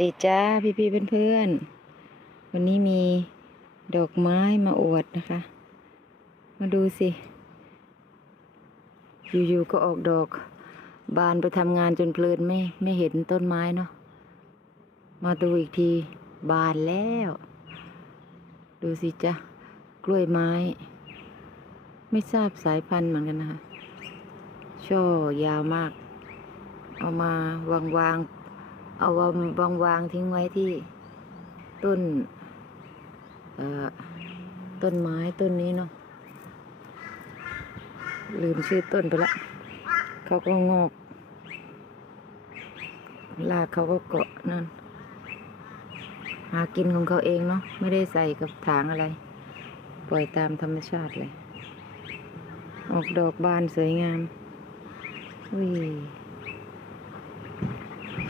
เดจ้าพี่พี่เพื่อนๆ วันนี้มีดอกไม้มาอวดนะคะ มาดูสิ อยู่ๆก็ออกดอก บานไปทำงานจนเพลินไม่ไม่เห็นต้นไม้เนาะ มาดูอีกทีบานแล้ว ดูสิจ้ะกล้วยไม้ ไม่ทราบสายพันธุ์เหมือนกันนะคะ ช่อยาวมาก เอามาวางวางๆ เอาวางวางวางทิ้งไว้ที่ต้นต้นไม้ต้นนี้เนาะลืมชื่อต้นไปละเขาก็งอกลากเขาก็เกาะนั่นหากินของเขาเองเนาะไม่ได้ใส่กับถางอะไร ปล่อยตามธรรมชาติเลย ออกดอกบานสวยงามอุ้ย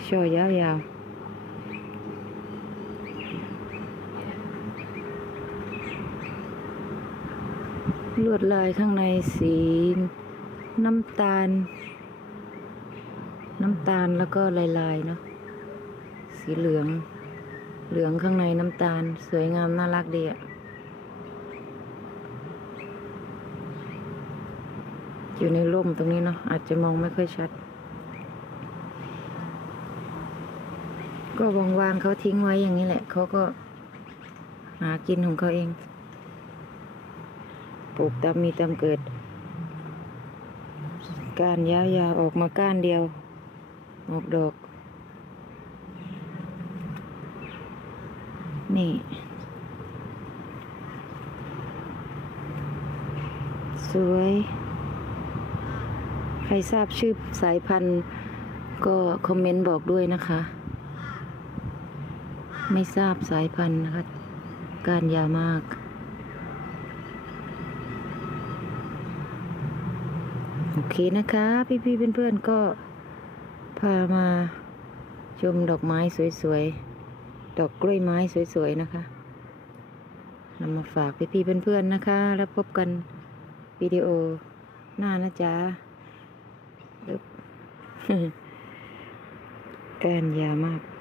ช่อยาวๆลวดลายข้างในสีน้ำตาล น้ำตาลแล้วก็ลายลายๆเนาะสีเหลือง เหลืองข้างในน้ำตาล สวยงามน่ารักดีอะอยู่ในร่มตรงนี้เนาะอาจจะมองไม่ค่อยชัด ก็วางๆเขาทิ้งไว้อย่างนี้แหละ เขาก็หากินของเขาเอง ปลูกตามมีตามเกิด ก้านยาวๆออกมาก้านเดียว ออกดอก นี่ สวย ใครทราบชื่อสายพันธุ์ก็คอมเมนต์บอกด้วยนะคะ ไม่ทราบสายพันธุ์นะคะการยาวมาก โอเคนะคะ พี่ๆเพื่อนๆก็พามาชมดอกไม้สวยๆ ดอกกล้วยไม้สวยๆนะคะนำมาฝากพี่ๆเพื่อนๆนะคะ แล้วพบกันวิดีโอหน้านะจ๊ะการยามาก